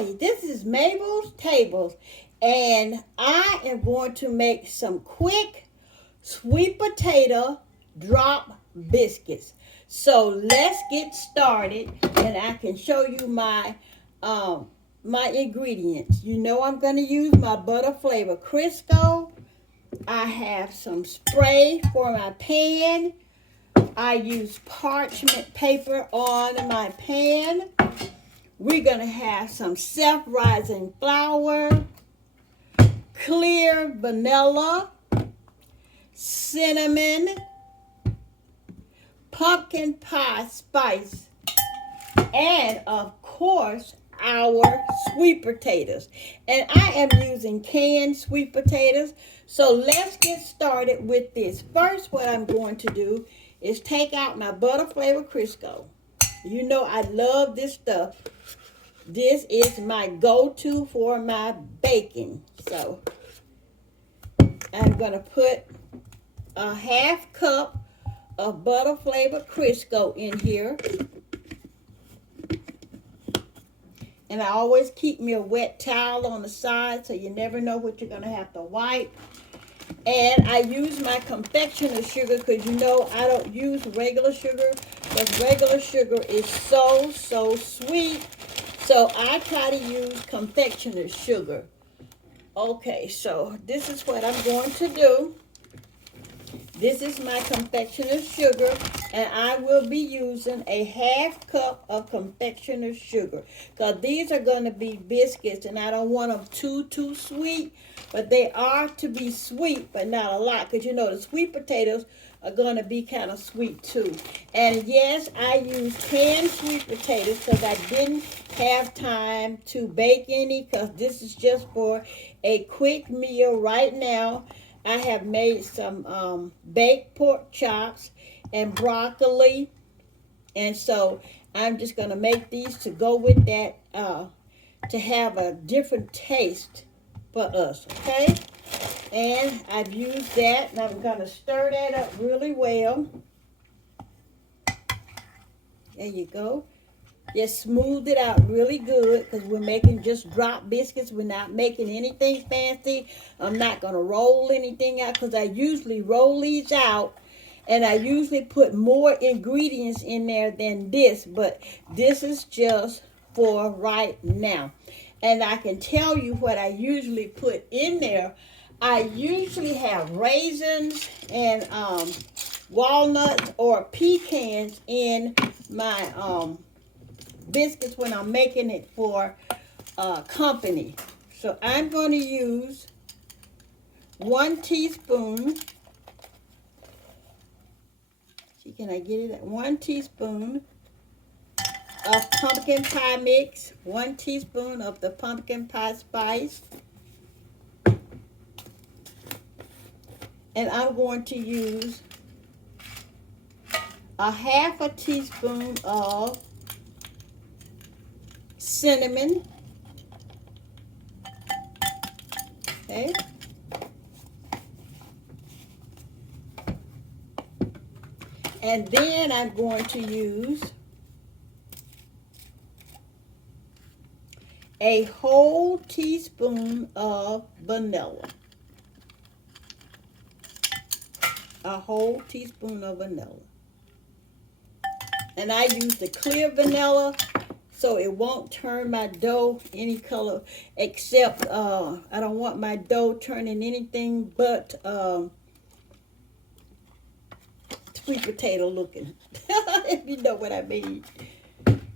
Hi, this is Mabel's Tables, and I am going to make some quick sweet potato drop biscuits. So let's get started, and I can show you my ingredients. You know I'm going to use my butter flavor Crisco. I have some spray for my pan. I use parchment paper on my pan. We're going to have some self-rising flour, clear vanilla, cinnamon, pumpkin pie spice, and of course, our sweet potatoes. And I am using canned sweet potatoes. So let's get started with this. First, what I'm going to do is take out my butter flavor Crisco. You know I love this stuff. This is my go-to for my baking. So I'm going to put a half cup of butter flavored Crisco in here. And I always keep me a wet towel on the side so you never know what you're going to have to wipe. And I use my confectioner sugar because you know I don't use regular sugar because regular sugar is so sweet. So I try to use confectioner sugar. Okay, so this is what I'm going to do. This is my confectioner sugar, and I will be using a half cup of confectioner sugar because these are going to be biscuits, and I don't want them too sweet, but they are to be sweet, but not a lot because you know the sweet potatoes are going to be kind of sweet too. And yes, I use canned sweet potatoes because I didn't have time to bake any because this is just for a quick meal right now. I have made some baked pork chops and broccoli, and so I'm just going to make these to go with that to have a different taste for us, okay? And I've used that, and I'm going to stir that up really well. There you go. Just smooth it out really good because we're making just drop biscuits. We're not making anything fancy. I'm not going to roll anything out because I usually roll these out, and I usually put more ingredients in there than this, but this is just for right now. And I can tell you what I usually put in there. I usually have raisins and walnuts or pecans in my biscuits when I'm making it for company. So I'm going to use 1 teaspoon. See, can I get it at 1 teaspoon of pumpkin pie mix, 1 teaspoon of the pumpkin pie spice. And I'm going to use a half a teaspoon of cinnamon. Okay. And then I'm going to use a whole teaspoon of vanilla. A whole teaspoon of vanilla. And I use the clear vanilla so it won't turn my dough any color except I don't want my dough turning anything but sweet potato looking. If you know what I mean.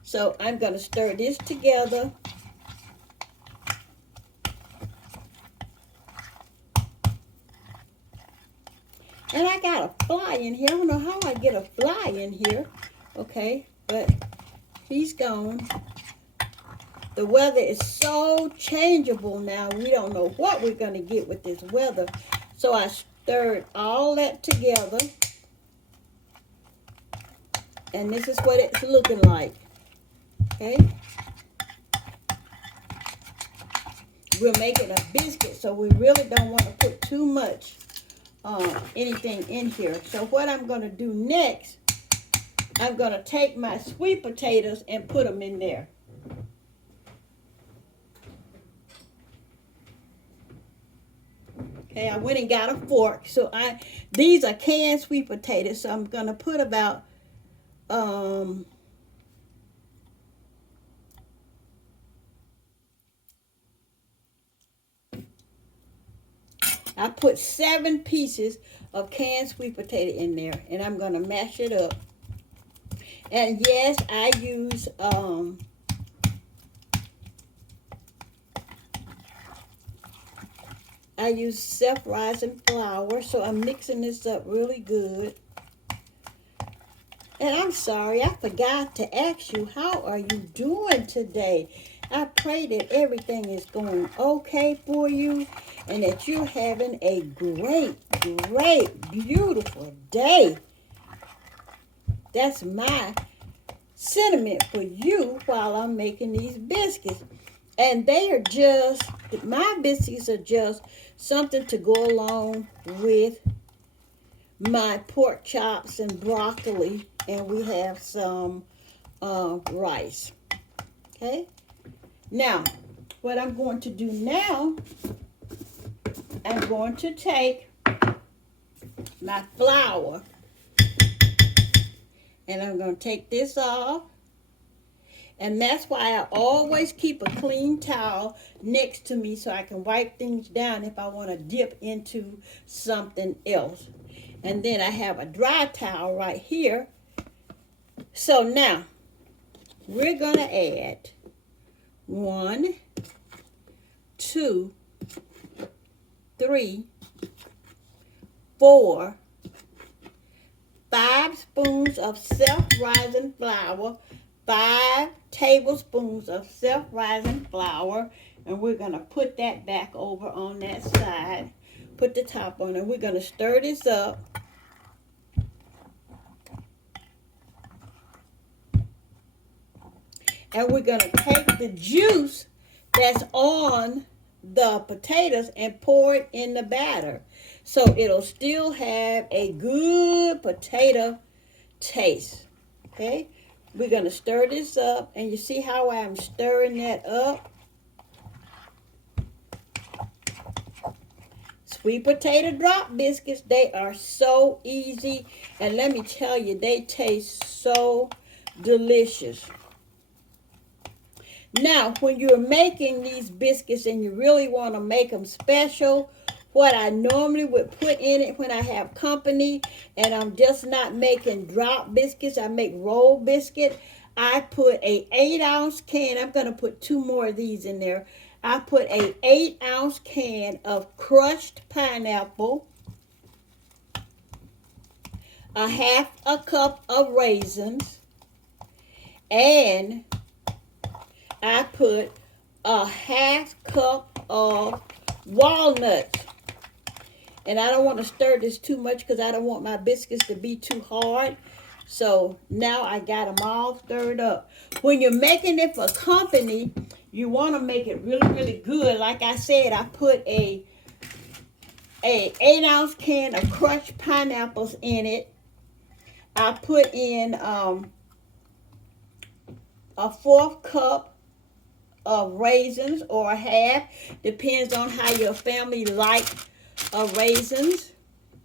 So I'm going to stir this together. And I got a fly in here. I don't know how I get a fly in here. Okay, but he's gone. The weather is so changeable now. We don't know what we're going to get with this weather. So I stirred all that together. And this is what it's looking like. Okay. We're making a biscuit, so we really don't want to put too much anything in here. So what I'm going to do next, I'm going to take my sweet potatoes and put them in there. Okay, I went and got a fork. So these are canned sweet potatoes. So I'm gonna put about I put 7 pieces of canned sweet potato in there, and I'm gonna mash it up. And yes, I use self-rising flour, so I'm mixing this up really good. And I'm sorry, I forgot to ask you, how are you doing today? I pray that everything is going okay for you and that you're having a great, beautiful day. That's my sentiment for you while I'm making these biscuits. And they are just, my biscuits are just something to go along with my pork chops and broccoli, and we have some rice. Okay, now what I'm going to do now, I'm going to take my flour and I'm going to take this off. And that's why I always keep a clean towel next to me so I can wipe things down if I want to dip into something else. And then I have a dry towel right here. So now we're going to add 1, 2, 3, 4, 5 spoons of self-rising flour, 5 tablespoons of self-rising flour, and we're going to put that back over on that side. Put the top on, and we're going to stir this up. And we're going to take the juice that's on the potatoes and pour it in the batter. So it'll still have a good potato taste. Okay? We're going to stir this up. And you see how I'm stirring that up? Sweet potato drop biscuits, they are so easy. And let me tell you, they taste so delicious. Now, when you're making these biscuits and you really want to make them special, what I normally would put in it when I have company and I'm just not making drop biscuits, I make roll biscuit, I put a 8-ounce can. I'm going to put 2 more of these in there. I put a 8-ounce can of crushed pineapple, a half a cup of raisins, and I put a half cup of walnuts. And I don't want to stir this too much because I don't want my biscuits to be too hard. So now I got them all stirred up. When you're making it for company, you want to make it really, really good. Like I said, I put a 8-ounce can of crushed pineapples in it. I put in a 1/4 cup of raisins, or a half, depends on how your family like raisins.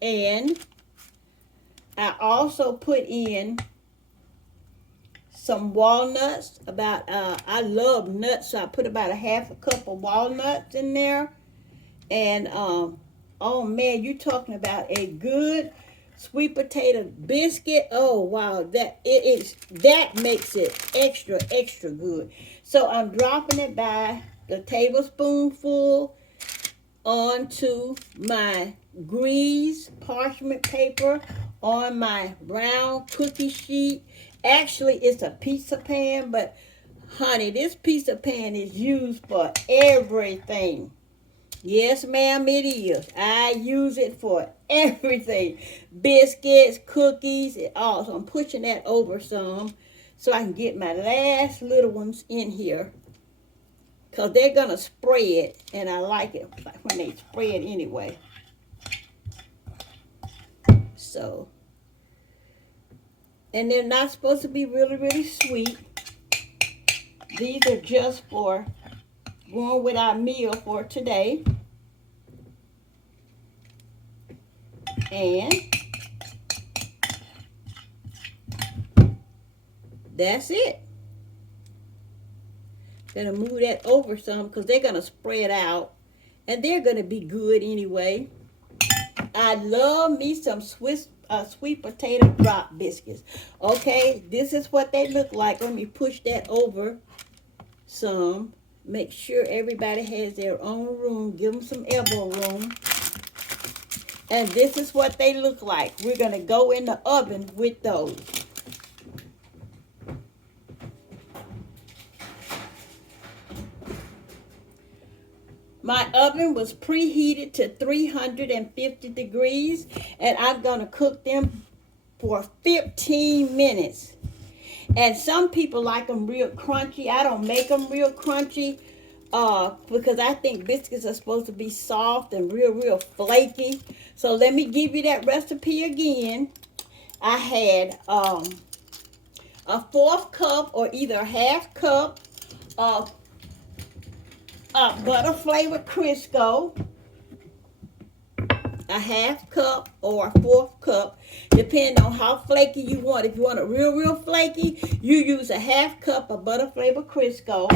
And I also put in some walnuts. I love nuts, so I put about a half a cup of walnuts in there. And oh man, you're talking about a good sweet potato biscuit. Oh wow, that makes it extra good. So I'm dropping it by the tablespoonful onto my grease parchment paper on my brown cookie sheet. Actually, it's a pizza pan, but honey, this pizza pan is used for everything. Yes, ma'am, it is. I use it for everything. Biscuits, cookies, and all. So I'm pushing that over some so I can get my last little ones in here. Because they're going to spread, and I like it when they spread anyway. So, and they're not supposed to be really, really sweet. These are just for going with our meal for today. And that's it. Gonna move that over some because they're gonna spread out and they're gonna be good anyway. I love me some sweet potato drop biscuits. Okay, this is what they look like. Let me push that over some. Make sure everybody has their own room. Give them some elbow room. And this is what they look like. We're going to go in the oven with those. My oven was preheated to 350 degrees. And I'm going to cook them for 15 minutes. And some people like them real crunchy. I don't make them real crunchy because I think biscuits are supposed to be soft and real flaky. So let me give you that recipe again. I had a 1/4 cup or either 1/2 cup of butter flavored Crisco. A 1/2 cup or a 1/4 cup, depending on how flaky you want. If you want it real flaky, you use a 1/2 cup of butter flavored Crisco.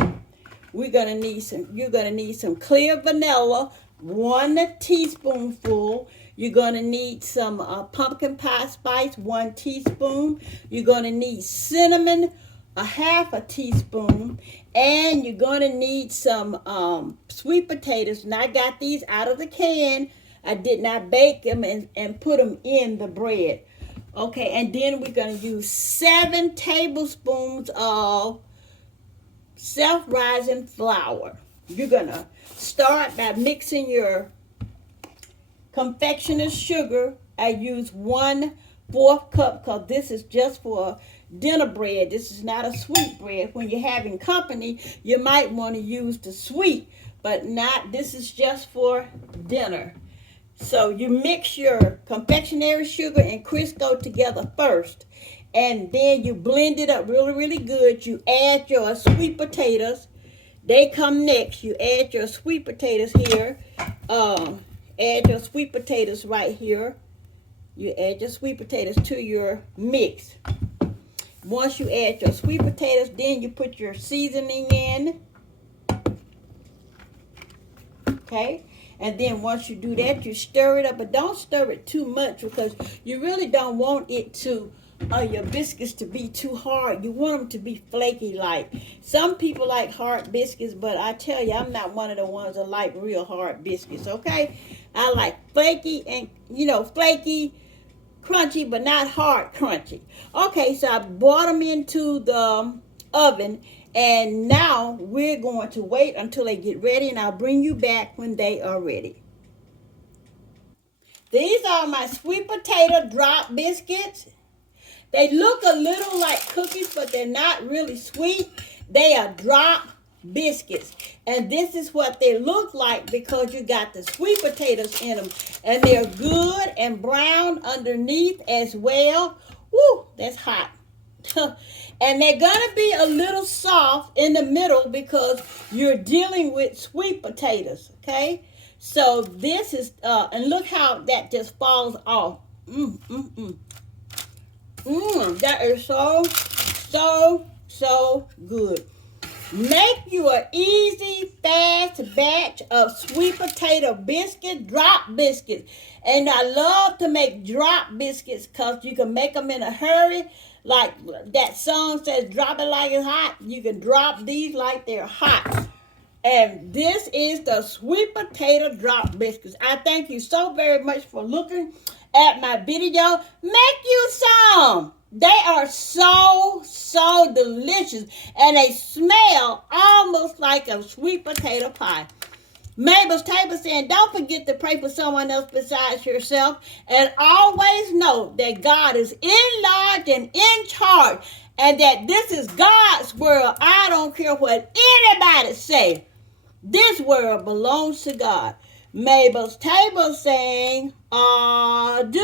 You're gonna need some clear vanilla, 1 teaspoonful. You're gonna need some pumpkin pie spice, 1 teaspoon. You're gonna need cinnamon, a 1/2 teaspoon, and you're gonna need some sweet potatoes. And I got these out of the can. I did not bake them and put them in the bread. Okay, and then we're going to use 7 tablespoons of self-rising flour. You're going to start by mixing your confectioner's sugar. I use 1/4 cup because this is just for dinner bread. This is not a sweet bread. When you're having company, you might want to use the sweet, but not. This is just for dinner. So you mix your confectionery sugar and Crisco together first. And then you blend it up really good. You add your sweet potatoes. They come next. You add your sweet potatoes here. Add your sweet potatoes right here. You add your sweet potatoes to your mix. Once you add your sweet potatoes, then you put your seasoning in. Okay? And then once you do that, you stir it up. But don't stir it too much because you really don't want it to, your biscuits to be too hard. You want them to be flaky like. Some people like hard biscuits, but I tell you, I'm not one of the ones that like real hard biscuits, okay? I like flaky and, flaky, crunchy, but not hard crunchy. Okay, so I brought them into the oven. And now we're going to wait until they get ready, and I'll bring you back when they are ready. These are my sweet potato drop biscuits. They look a little like cookies, but they're not really sweet. They are drop biscuits. And this is what they look like because you got the sweet potatoes in them. And they're good and brown underneath as well. Woo, that's hot. And they're going to be a little soft in the middle because you're dealing with sweet potatoes, okay? So this is, and look how that just falls off. That is so good. Make you an easy, fast batch of sweet potato biscuits, drop biscuits. And I love to make drop biscuits because you can make them in a hurry. Like that song says, drop it like it's hot. You can drop these like they're hot. And this is the sweet potato drop biscuits. I thank you so very much for looking at my video. Make you some. They are so delicious. And they smell almost like a sweet potato pie. Mabel's Table saying, don't forget to pray for someone else besides yourself. And always know that God is in large and in charge. And that this is God's world. I don't care what anybody say. This world belongs to God. Mabel's Table saying, adieu.